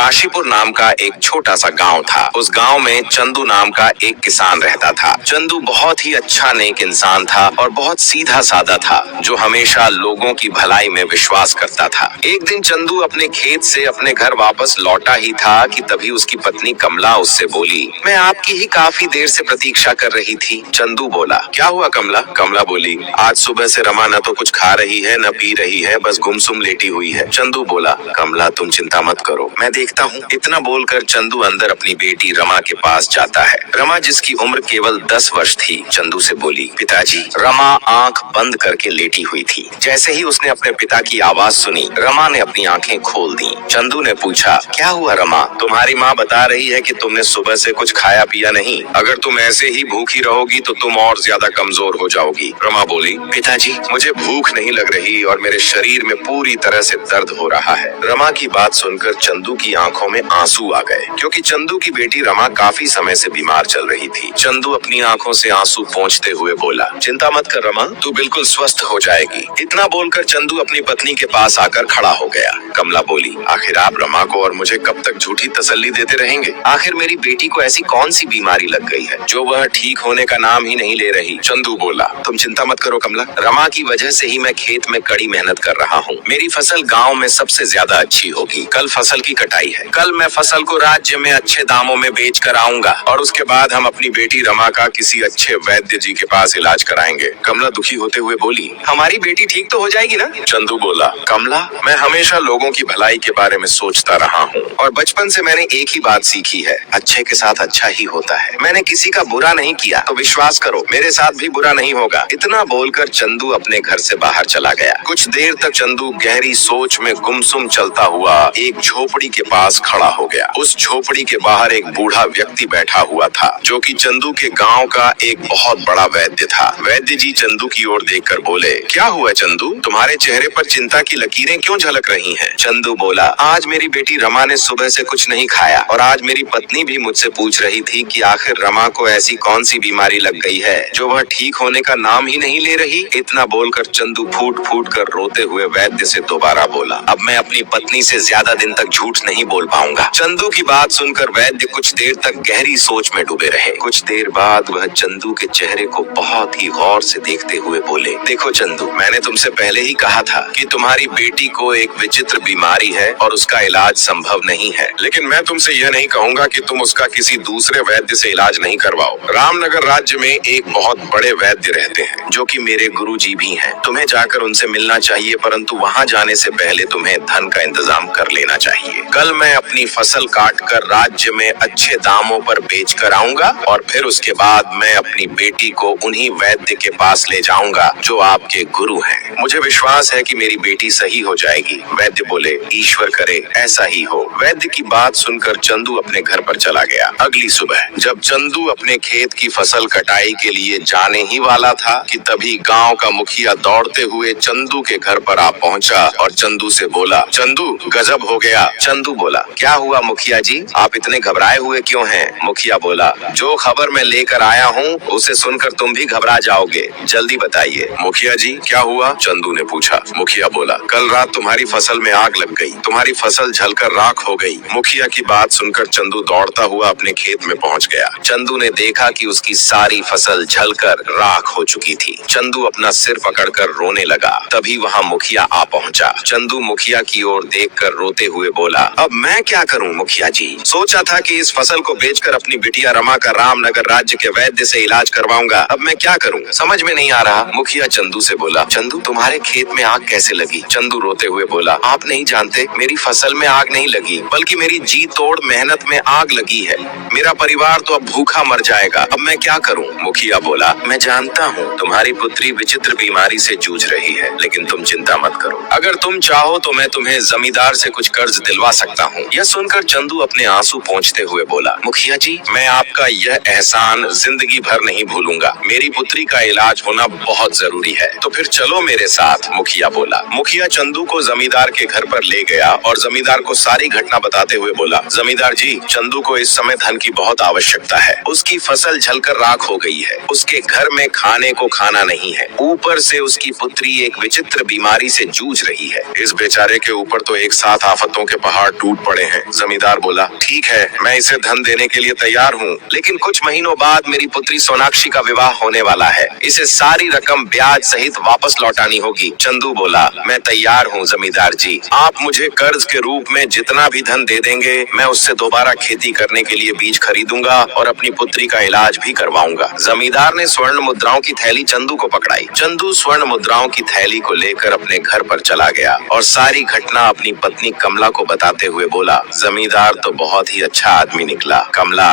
काशीपुर नाम का एक छोटा सा गांव था। उस गांव में चंदू नाम का एक किसान रहता था। चंदू बहुत ही अच्छा नेक इंसान था और बहुत सीधा साधा था, जो हमेशा लोगों की भलाई में विश्वास करता था। एक दिन चंदू अपने खेत से अपने घर वापस लौटा ही था कि तभी उसकी पत्नी कमला उससे बोली, मैं आपकी ही काफी देर से प्रतीक्षा कर रही थी। चंदू बोला, क्या हुआ कमला? कमला बोली, आज सुबह से रमा न तो कुछ खा रही है न पी रही है, बस गुमसुम लेटी हुई है। चंदू बोला, कमला तुम चिंता मत करो, मैं देखता हूँ। इतना बोलकर चंदू अंदर अपनी बेटी रमा के पास जाता है। रमा जिसकी उम्र केवल 10 वर्ष थी, चंदू से बोली, पिताजी। रमा आंख बंद करके लेटी हुई थी। जैसे ही उसने अपने पिता की आवाज सुनी, रमा ने अपनी आंखें खोल दी। चंदू ने पूछा, क्या हुआ रमा? तुम्हारी माँ बता रही है कि तुमने सुबह से कुछ खाया पिया नहीं। अगर तुम ऐसे ही भूखी रहोगी तो तुम और ज्यादा कमजोर हो जाओगी। रमा बोली, पिताजी मुझे भूख नहीं लग रही और मेरे शरीर में पूरी तरह से दर्द हो रहा है। रमा की बात सुनकर चंदू की आंखों में आंसू आ गए, क्योंकि चंदू की बेटी रमा काफी समय से बीमार चल रही थी। चंदू अपनी आंखों से आंसू पोंछते हुए बोला, चिंता मत कर रमा, तू बिल्कुल स्वस्थ हो जाएगी। इतना बोलकर चंदू अपनी पत्नी के पास आकर खड़ा हो गया। कमला बोली, आखिर आप रमा को और मुझे कब तक झूठी तसल्ली देते रहेंगे? आखिर मेरी बेटी को ऐसी कौन सी बीमारी लग गई है जो वह ठीक होने का नाम ही नहीं ले रही? चंदू बोला, तुम चिंता मत करो कमला, रमा की वजह से ही मैं खेत में कड़ी मेहनत कर रहा हूँ। मेरी फसल गाँव में सबसे ज्यादा अच्छी होगी। कल फसल की कटाई है। कल मैं फसल को राज्य में अच्छे दामों में बेच कर आऊंगा और उसके बाद हम अपनी बेटी रमा का किसी अच्छे वैद्य जी के पास इलाज कराएंगे। कमला दुखी होते हुए बोली, हमारी बेटी ठीक तो हो जाएगी ना? चंदू बोला, कमला मैं हमेशा लोगों की भलाई के बारे में सोचता रहा हूँ और बचपन से मैंने एक ही बात सीखी है, अच्छे के साथ अच्छा ही होता है। मैंने किसी का बुरा नहीं किया, तो विश्वास करो मेरे साथ भी बुरा नहीं होगा। इतना बोलकर चंदू अपने घर से बाहर चला गया। कुछ देर तक चंदू गहरी सोच में गुमसुम चलता हुआ एक झोपड़ी के पास खड़ा हो गया। उस झोपड़ी के बाहर एक बूढ़ा व्यक्ति बैठा हुआ था, जो कि चंदू के गांव का एक बहुत बड़ा वैद्य था। वैद्य जी चंदू की ओर देखकर बोले, क्या हुआ चंदू, तुम्हारे चेहरे पर चिंता की लकीरें क्यों झलक रही हैं? चंदू बोला, आज मेरी बेटी रमा ने सुबह से कुछ नहीं खाया और आज मेरी पत्नी भी मुझसे पूछ रही थी कि आखिर रमा को ऐसी कौन सी बीमारी लग गई है जो वह ठीक होने का नाम ही नहीं ले रही। इतना बोलकर चंदू फूट फूट कर रोते हुए वैद्य से दोबारा बोला, अब मैं अपनी पत्नी से ज्यादा दिन तक झूठ नहीं बोल पाऊंगा। चंदू की बात सुनकर वैद्य कुछ देर तक गहरी सोच में डूबे रहे। कुछ देर बाद वह चंदू के चेहरे को बहुत ही गौर से देखते हुए बोले, देखो चंदू, मैंने तुमसे पहले ही कहा था कि तुम्हारी बेटी को एक विचित्र बीमारी है और उसका इलाज संभव नहीं है, लेकिन मैं तुमसे यह नहीं कहूंगा कि तुम उसका किसी दूसरे वैद्य से इलाज नहीं करवाओ। रामनगर राज्य में एक बहुत बड़े वैद्य रहते हैं, जो कि मेरे गुरुजी भी हैं। तुम्हें जाकर उनसे मिलना चाहिए, परंतु वहाँ जाने से पहले तुम्हें धन का इंतजाम कर लेना चाहिए। कल मैं अपनी फसल काट कर राज्य में अच्छे दामों पर बेच कर आऊंगा और फिर उसके बाद मैं अपनी बेटी को उन्हीं वैद्य के पास ले जाऊंगा जो आपके गुरु हैं। मुझे विश्वास है कि मेरी बेटी सही हो जाएगी। वैद्य बोले, ईश्वर करे ऐसा ही हो। वैद्य की बात सुनकर चंदू अपने घर पर चला गया। अगली सुबह जब चंदू अपने खेत की फसल कटाई के लिए जाने ही वाला था कि तभी गांव का मुखिया दौड़ते हुए चंदू के घर पर आ पहुंचा और चंदू से बोला, चंदू गजब हो गया। चंदू बोला, क्या हुआ मुखिया जी, आप इतने घबराए हुए क्यों हैं? मुखिया बोला, जो खबर मैं लेकर आया हूँ उसे सुनकर तुम भी घबरा जाओगे, जल्दी बताइए। मुखिया जी क्या हुआ? चंदू ने पूछा। मुखिया बोला, कल रात तुम्हारी फसल में आग लग गई, तुम्हारी फसल जलकर राख हो गई। मुखिया की बात सुनकर चंदू दौड़ता हुआ अपने खेत में पहुंच गया। चंदू ने देखा कि उसकी सारी फसल जलकर राख हो चुकी थी। चंदू अपना सिर पकड़कर रोने लगा। तभी वहाँ मुखिया आ पहुंचा। चंदू मुखिया की ओर देखकर रोते हुए बोला, अब मैं क्या करूं मुखिया जी? सोचा था कि इस फसल को बेचकर अपनी बिटिया रमा का रामनगर राज्य के वैद्य से इलाज करवाऊंगा, अब मैं क्या करूं समझ में नहीं आ रहा। मुखिया चंदू से बोला, चंदू तुम्हारे खेत में आग कैसे लगी? चंदू रोते हुए बोला, आप नहीं जानते, मेरी फसल में आग नहीं लगी, बल्कि मेरी जी तोड़ मेहनत में आग लगी है। मेरा परिवार तो अब भूखा मर जाएगा, अब मैं क्या करूं? मुखिया बोला, मैं जानता हूँ तुम्हारी पुत्री विचित्र बीमारी से जूझ रही है, लेकिन तुम चिंता मत करो। अगर तुम चाहो तो मैं तुम्हें जमींदार से कुछ कर्ज दिलवा सकता हूँ। यह सुनकर चंदू अपने आंसू पोंछते हुए बोला, मुखिया जी मैं आपका यह एहसान जिंदगी भर नहीं भूलूंगा। मेरी पुत्री का इलाज होना बहुत जरूरी है, तो फिर चलो मेरे साथ। मुखिया बोला। मुखिया चंदू को जमींदार के घर पर ले गया और जमींदार को सारी घटना बताते हुए बोला, जमींदार जी चंदू को इस समय धन की बहुत आवश्यकता है। उसकी फसल जलकर राख हो गई है, उसके घर में खाने को खाना नहीं है, ऊपर से उसकी पुत्री एक विचित्र बीमारी से जूझ रही है। इस बेचारे के ऊपर तो एक साथ आफतों के पहाड़ टूट टूट पड़े हैं। जमींदार बोला, ठीक है, मैं इसे धन देने के लिए तैयार हूँ, लेकिन कुछ महीनों बाद मेरी पुत्री सोनाक्षी का विवाह होने वाला है। इसे सारी रकम ब्याज सहित वापस लौटानी होगी। चंदू बोला, मैं तैयार हूँ जमींदार जी, आप मुझे कर्ज के रूप में जितना भी धन दे देंगे, मैं उससे दोबारा खेती करने के लिए बीज खरीदूंगा और अपनी पुत्री का इलाज भी करवाऊंगा। जमींदार ने स्वर्ण मुद्राओं की थैली चंदू को पकड़ाई। चंदू स्वर्ण मुद्राओं की थैली को लेकर अपने घर पर चला गया और सारी घटना अपनी पत्नी कमला को बताते हुए बोला, जमींदार तो बहुत ही अच्छा आदमी निकला। कमला,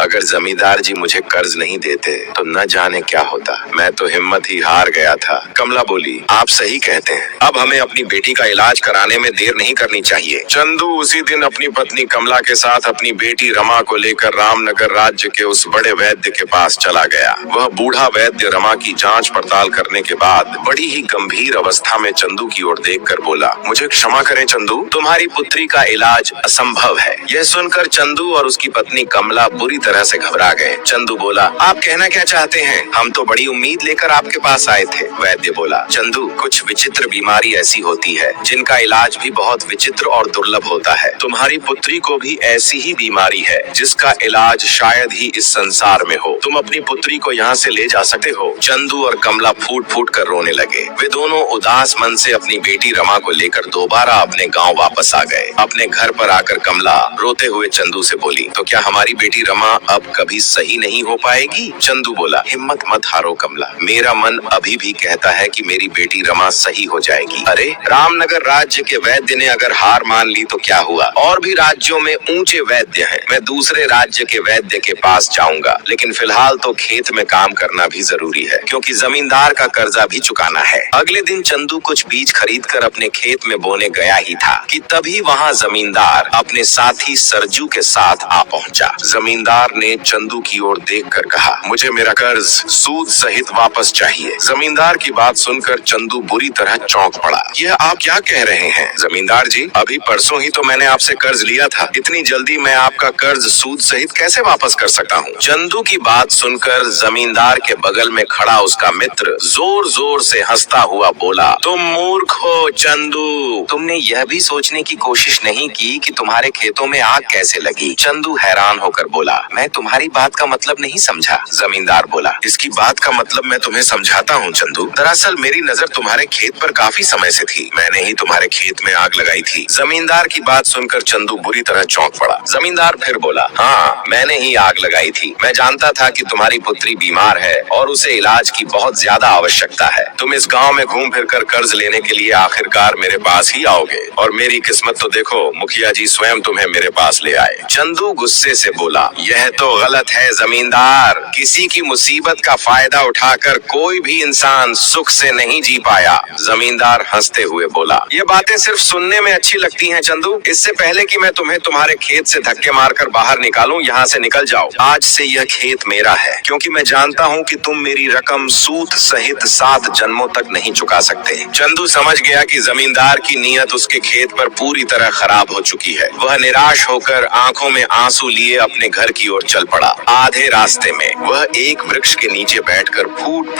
अगर जमींदार जी मुझे कर्ज नहीं देते तो न जाने क्या होता, मैं तो हिम्मत ही हार गया था। कमला बोली, आप सही कहते हैं, अब हमें अपनी बेटी का इलाज कराने में देर नहीं करनी चाहिए। चंदू उसी दिन अपनी पत्नी कमला के साथ अपनी बेटी रमा को लेकर रामनगर राज्य के उस बड़े वैद्य के पास चला गया। वह बूढ़ा वैद्य रमा की जांच पड़ताल करने के बाद बड़ी ही गंभीर अवस्था में चंदू की ओर देखकर बोला, मुझे क्षमा करें चंदू, तुम्हारी पुत्री का इलाज असंभव है। यह सुनकर चंदू और उसकी पत्नी कमला बुरी तरह से घबरा गए। चंदू बोला, आप कहना क्या चाहते हैं? हम तो बड़ी उम्मीद लेकर आपके पास आए थे। वैद्य बोला, चंदू, कुछ विचित्र बीमारी ऐसी होती है जिनका इलाज भी बहुत विचित्र और दुर्लभ होता है। तुम्हारी पुत्री को भी ऐसी ही बीमारी है जिसका इलाज शायद ही इस संसार में हो। तुम अपनी पुत्री को यहाँ से ले जा सकते हो। चंदू और कमला फूट फूट कर रोने लगे। वे दोनों उदास मन से अपनी बेटी रमा को लेकर दोबारा अपने गाँव वापस आ गए। अपने घर पर आकर कमला रोते हुए चंदू से बोली, तो क्या हमारी बेटी रमा अब कभी सही नहीं हो पाएगी? चंदू बोला, हिम्मत मत हारो कमला, मेरा मन अभी भी कहता है कि मेरी बेटी रमा सही हो जाएगी। अरे, रामनगर राज्य के वैद्य ने अगर हार मान ली तो क्या हुआ? और भी राज्यों में ऊंचे वैद्य हैं। मैं दूसरे राज्य के वैद्य के पास जाऊंगा, लेकिन फिलहाल तो खेत में काम करना भी जरूरी है, क्योंकि जमींदार का कर्जा भी चुकाना है। अगले दिन चंदू कुछ बीज खरीदकर अपने खेत में बोने गया ही था कि तभी वहाँ जमींदार अपने साथी सरजू के साथ आ पहुँचा। जमींदार ने चंदू की ओर देखकर कहा, मुझे मेरा कर्ज सूद सहित वापस चाहिए। जमींदार की बात सुनकर चंदू बुरी तरह चौंक पड़ा। यह आप क्या कह रहे हैं जमींदार जी? अभी परसों ही तो मैंने आपसे कर्ज लिया था, इतनी जल्दी मैं आपका कर्ज सूद सहित कैसे वापस कर सकता हूँ? चंदू की बात सुनकर जमींदार के बगल में खड़ा उसका मित्र जोर जोर से हंसता हुआ बोला, तुम मूर्ख हो चंदू, तुमने यह भी सोचने की कोशिश नहीं की कि तुम्हारे खेतों में आग कैसे लगी? चंदू हैरान होकर बोला, मैं तुम्हारी बात का मतलब नहीं समझा। जमींदार बोला, इसकी बात का मतलब मैं तुम्हें समझाता हूँ चंदू। दरअसल मेरी नजर तुम्हारे खेत पर काफी समय से थी, मैंने ही तुम्हारे खेत में आग लगाई थी। जमींदार की बात सुनकर चंदू बुरी तरह चौंक पड़ा। जमींदार फिर बोला, हाँ, मैंने ही आग लगाई थी। मैं जानता था कि तुम्हारी पुत्री बीमार है और उसे इलाज की बहुत ज्यादा आवश्यकता है। तुम इस गाँव में घूम फिर कर कर्ज लेने के लिए आखिरकार मेरे पास ही आओगे, और मेरी किस्मत तो देखो, मुखिया जी स्वयं तुम्हें मेरे पास ले आए। चंदू गुस्से से बोला, यह तो गलत है जमींदार, किसी की मुसीबत का फायदा उठाकर कोई भी इंसान सुख से नहीं जी पाया। जमींदार हंसते हुए बोला, ये बातें सिर्फ सुनने में अच्छी लगती हैं चंदू, इससे पहले कि मैं तुम्हें तुम्हारे खेत से धक्के मारकर बाहर निकालूं, यहाँ से निकल जाओ। आज से यह खेत मेरा है, क्योंकि मैं जानता हूँ कि तुम मेरी रकम सूद सहित 7 जन्मों तक नहीं चुका सकते। चंदू समझ गया कि जमींदार की नीयत उसके खेत पर पूरी तरह खराब हो चुकी है। वह निराश होकर आंखों में आंसू लिए अपने घर की ओर चल पड़ा। आधे रास्ते में वह एक वृक्ष के नीचे बैठकर फूट